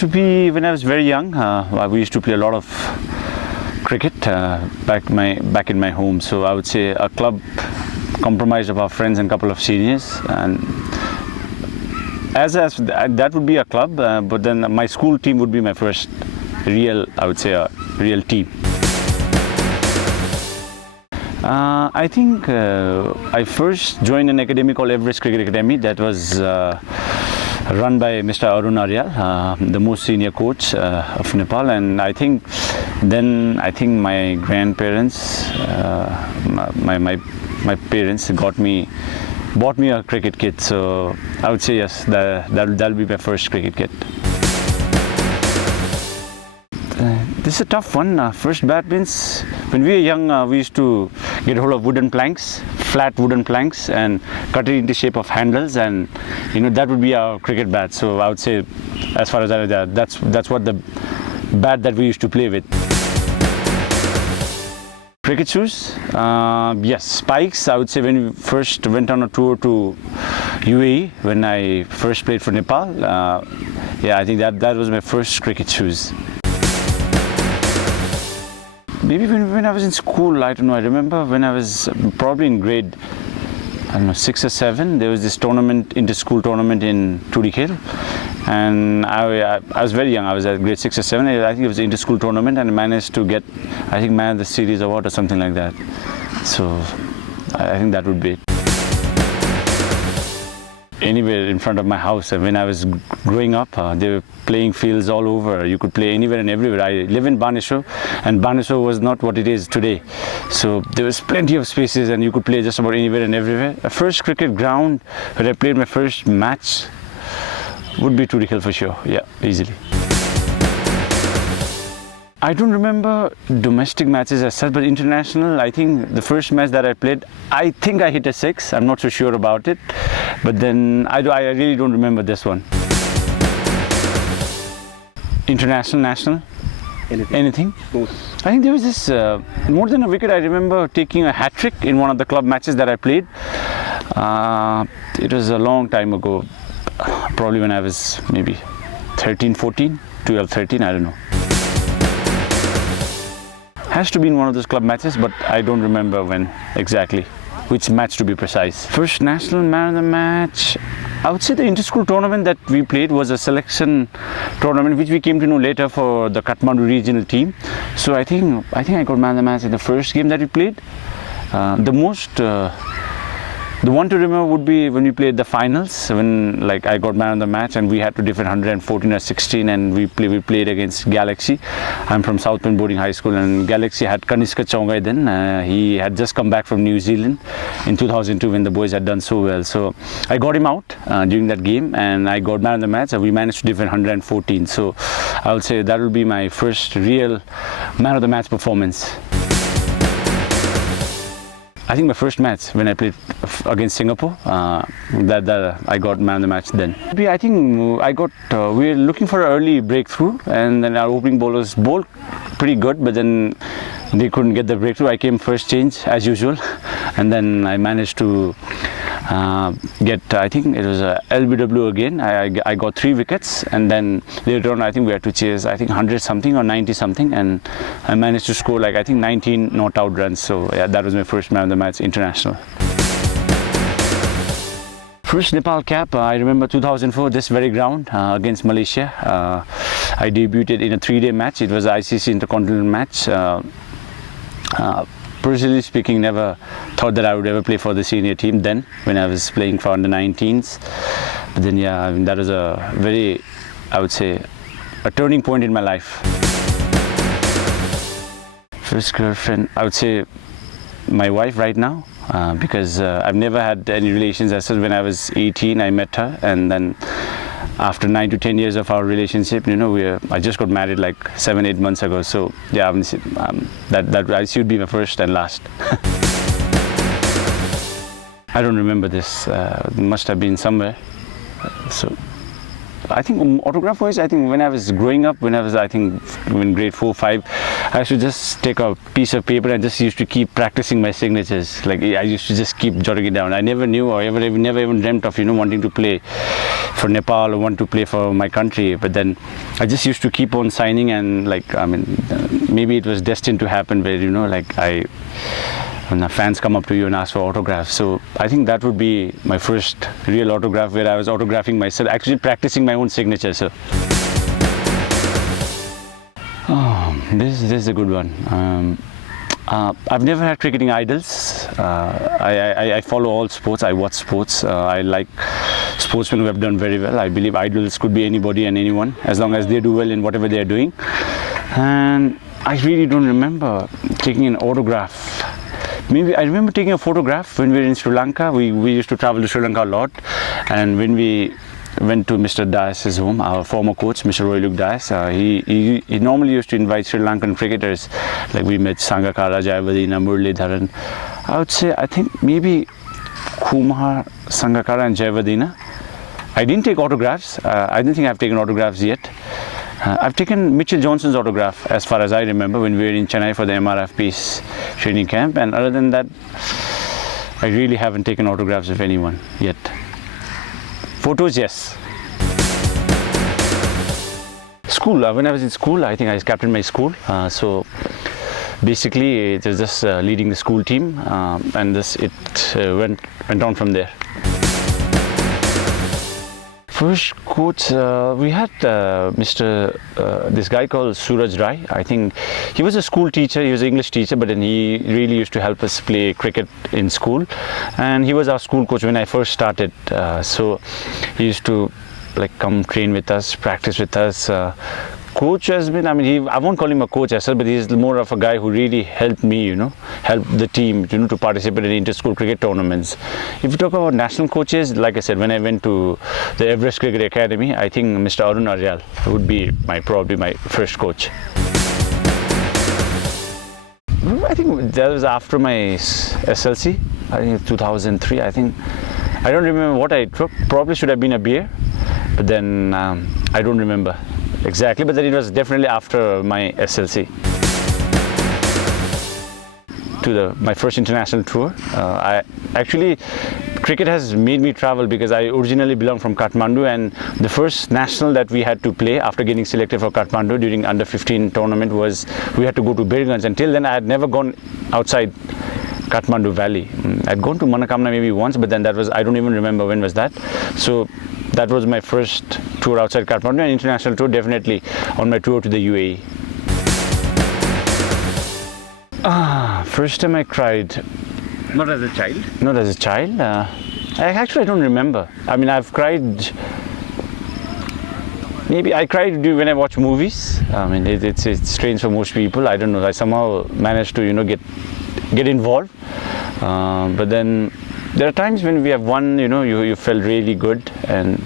to be when I was very young. We used to play a lot of cricket back in my home. So I would say a club comprised of our friends and a couple of seniors, and as that would be a club. But then my school team would be my first real, I would say, a real team. I think I first joined an academy called Everest Cricket Academy that was run by Mr. Arun Aryal, the most senior coach of Nepal, and I think my grandparents, my parents bought me a cricket kit. So I would say yes, that'll be my first cricket kit. This is a tough one. First bat means when we were young, we used to get hold of wooden planks, flat wooden planks, and cut it into shape of handles, and that would be our cricket bat. So I would say, as far as I know, that's what the bat that we used to play with. Cricket shoes, yes, spikes. I would say when we first went on a tour to UAE, when I first played for Nepal, I think that was my first cricket shoes. Maybe when I was in school, I don't know, I remember when I was probably in grade, 6 or 7, there was this tournament, inter-school tournament in Khadka, and I was very young, I was at grade 6 or 7, I think it was an inter-school tournament, and I managed to get, I think, Man of the Series award or something like that. So I think that would be it. Anywhere in front of my house. When I was growing up, there were playing fields all over. You could play anywhere and everywhere. I live in Baneswar, and Baneswar was not what it is today. So there was plenty of spaces, and you could play just about anywhere and everywhere. The first cricket ground where I played my first match would be Khadka for sure. Yeah, easily. I don't remember domestic matches as such, but international, I think the first match that I played, I think I hit a 6. I'm not so sure about it, but then I really don't remember this one. International, national? Anything? Both. I think there was this, more than a wicket, I remember taking a hat-trick in one of the club matches that I played. It was a long time ago, probably when I was maybe 13, 14, 12, 13, I don't know. Has to be in one of those club matches, but I don't remember when exactly, which match to be precise. First national man of the match, I would say the inter-school tournament that we played was a selection tournament, which we came to know later for the Kathmandu regional team. So I think I got man of the match in the first game that we played. The one to remember would be when we played the finals, when I got man of the match and we had to defend 114 or 16, and we played against Galaxy. I'm from South Point Boarding High School, and Galaxy had Kanishka Chongai then. He had just come back from New Zealand in 2002 when the boys had done so well. So I got him out during that game, and I got man of the match, and we managed to defend 114. So I would say that will be my first real man of the match performance. I think my first match when I played against Singapore, that I got man of the match then. I think we were looking for an early breakthrough, and then our opening bowlers bowled pretty good, but then they couldn't get the breakthrough. I came first change as usual, and then I managed to get, I think it was a LBW again. I got 3 wickets, and then later on I think we had to chase, I think 100 something or 90 something, and I managed to score I think 19 not out runs. So yeah, that was my first man of the match international. First Nepal cap, I remember 2004, this very ground against Malaysia. I debuted in a 3-day match. It was an ICC Intercontinental match. Personally speaking, never thought that I would ever play for the senior team then, when I was playing for under-19s. But then, yeah, I mean, that was a very, I would say, a turning point in my life. First girlfriend, I would say my wife right now, because I've never had any relations as such. When I was 18, I met her, and then after 9 to 10 years of our relationship, I just got married 7-8 months ago. So yeah, that should be my first and last. I don't remember this. It must have been somewhere. So I think autograph wise, I think when I was growing up, when I was, I think in grade 4, 5, I used to just take a piece of paper and just used to keep practicing my signatures. Like I used to just keep jotting it down. I never knew or never even dreamt of, wanting to play for Nepal or want to play for my country. But then I just used to keep on signing, and maybe it was destined to happen where, when the fans come up to you and ask for autographs. So I think that would be my first real autograph, where I was autographing myself, actually practicing my own signature. So this is a good one. I've never had cricketing idols. I follow all sports. I watch sports. I like sportsmen who have done very well. I believe idols could be anybody and anyone, as long as they do well in whatever they are doing. And I really don't remember taking an autograph. Maybe I remember taking a photograph when we were in Sri Lanka. We used to travel to Sri Lanka a lot, and when we went to Mr. Dias's home, our former coach, Mr. Roy-Luke Dias, he normally used to invite Sri Lankan cricketers. Like we met Sangakkara, Jayawardene, Muralidharan. I think maybe Kumar, Sangakkara and Jayawardene. I didn't take autographs. I don't think I've taken autographs yet. I've taken Mitchell Johnson's autograph, as far as I remember, when we were in Chennai for the MRFP's training camp. And other than that, I really haven't taken autographs of anyone yet. Photos, yes. School, when I was in school, I think I captained my school. So basically, it was just leading the school team, and it went on from there. First coach, we had this guy called Suraj Rai. I think he was a school teacher, he was an English teacher, but then he really used to help us play cricket in school. And he was our school coach when I first started. So he used to come train with us, practice with us. Coach has been, I won't call him a coach as such, but he's more of a guy who really helped me, helped the team, to participate in inter-school cricket tournaments. If you talk about national coaches, like I said, when I went to the Everest Cricket Academy, I think Mr. Arun Aryal would be probably my first coach. I think that was after my SLC, I think 2003, I think. I don't remember what I took, probably should have been a beer, but then I don't remember exactly, but then it was definitely after my SLC. To my first international tour. Cricket has made me travel because I originally belong from Kathmandu, and the first national that we had to play after getting selected for Kathmandu during under 15 tournament was we had to go to Bigyan. Until then I had never gone outside Kathmandu Valley. I'd gone to Manakamna maybe once, but then I don't even remember when was that. So that was my first tour outside Kathmandu, and international tour definitely on my tour to the UAE. First time I cried. Not as a child? Not as a child. I don't remember. I've cried. Maybe I cried when I watch movies. It's strange for most people. I don't know. I somehow managed to get involved. But then there are times when we have won. You felt really good, and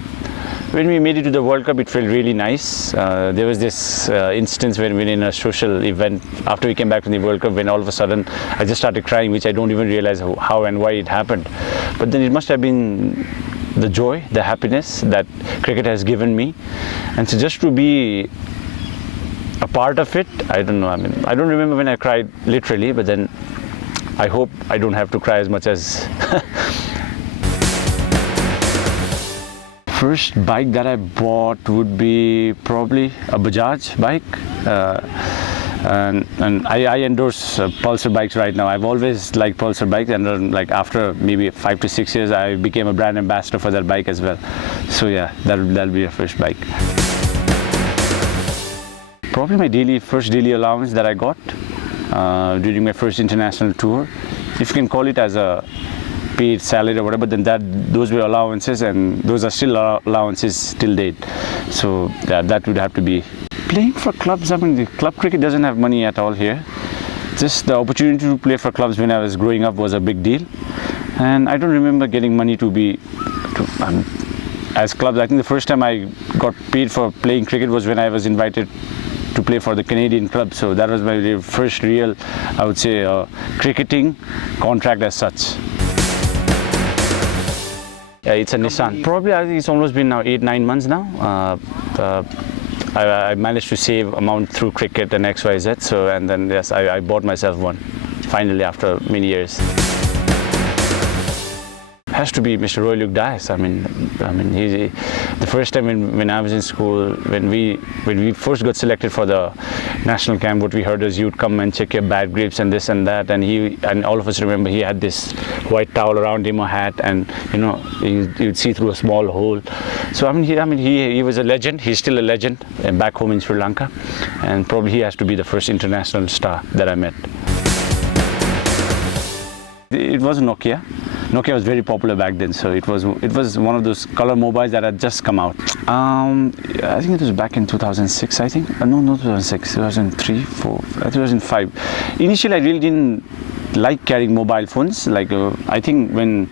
when we made it to the World Cup, it felt really nice. There was this instance when we were in a social event after we came back from the World Cup, when all of a sudden I just started crying, which I don't even realize how and why it happened. But then it must have been the joy, the happiness that cricket has given me, and so just to be a part of it, I don't know. I don't remember when I cried literally, but then I hope I don't have to cry as much as. First bike that I bought would be probably a Bajaj bike, and I endorse Pulsar bikes right now. I've always liked Pulsar bikes, and after maybe 5 to 6 years, I became a brand ambassador for that bike as well. So yeah, that'll be a first bike. Probably my first daily allowance that I got during my first international tour, if you can call it as a paid salary or whatever, then those were allowances, and those are still allowances till date. So that would have to be. Playing for clubs, the club cricket doesn't have money at all here. Just the opportunity to play for clubs when I was growing up was a big deal, and I don't remember getting money as clubs. I think the first time I got paid for playing cricket was when I was invited to play for the Canadian club. So that was my first real, I would say, cricketing contract as such. It's a Nissan. Probably I think it's almost been now 8-9 months now. I managed to save amount through cricket and XYZ. So and then yes, I bought myself one finally after many years. Has to be Mr. Roy Luke Dias. I mean, he, the first time when I was in school, when we first got selected for the national camp, what we heard is you'd come and check your bad grapes and this and that, and all of us remember he had this white towel around him, a hat, and you know you'd see through a small hole. So he was a legend. He's still a legend back home in Sri Lanka, and probably he has to be the first international star that I met. It was Nokia. Nokia was very popular back then, so it was one of those color mobiles that had just come out. I think it was back in 2006. I think no, not 2006, 2003, 4, 2005. Initially, I really didn't like carrying mobile phones. Like I think when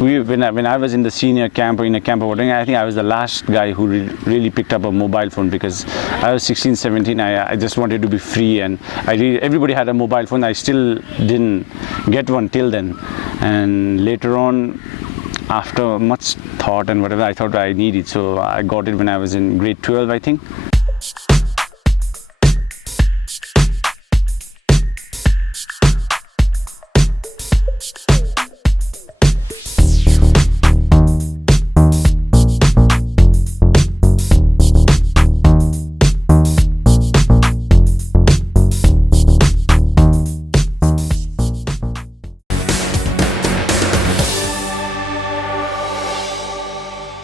I was in the senior camp or in a camp or whatever, I think I was the last guy who really picked up a mobile phone because I was 16, 17. I just wanted to be free, and everybody had a mobile phone. I still didn't get one till then, and later on, after much thought and whatever, I thought I needed. So I got it when I was in grade 12, I think.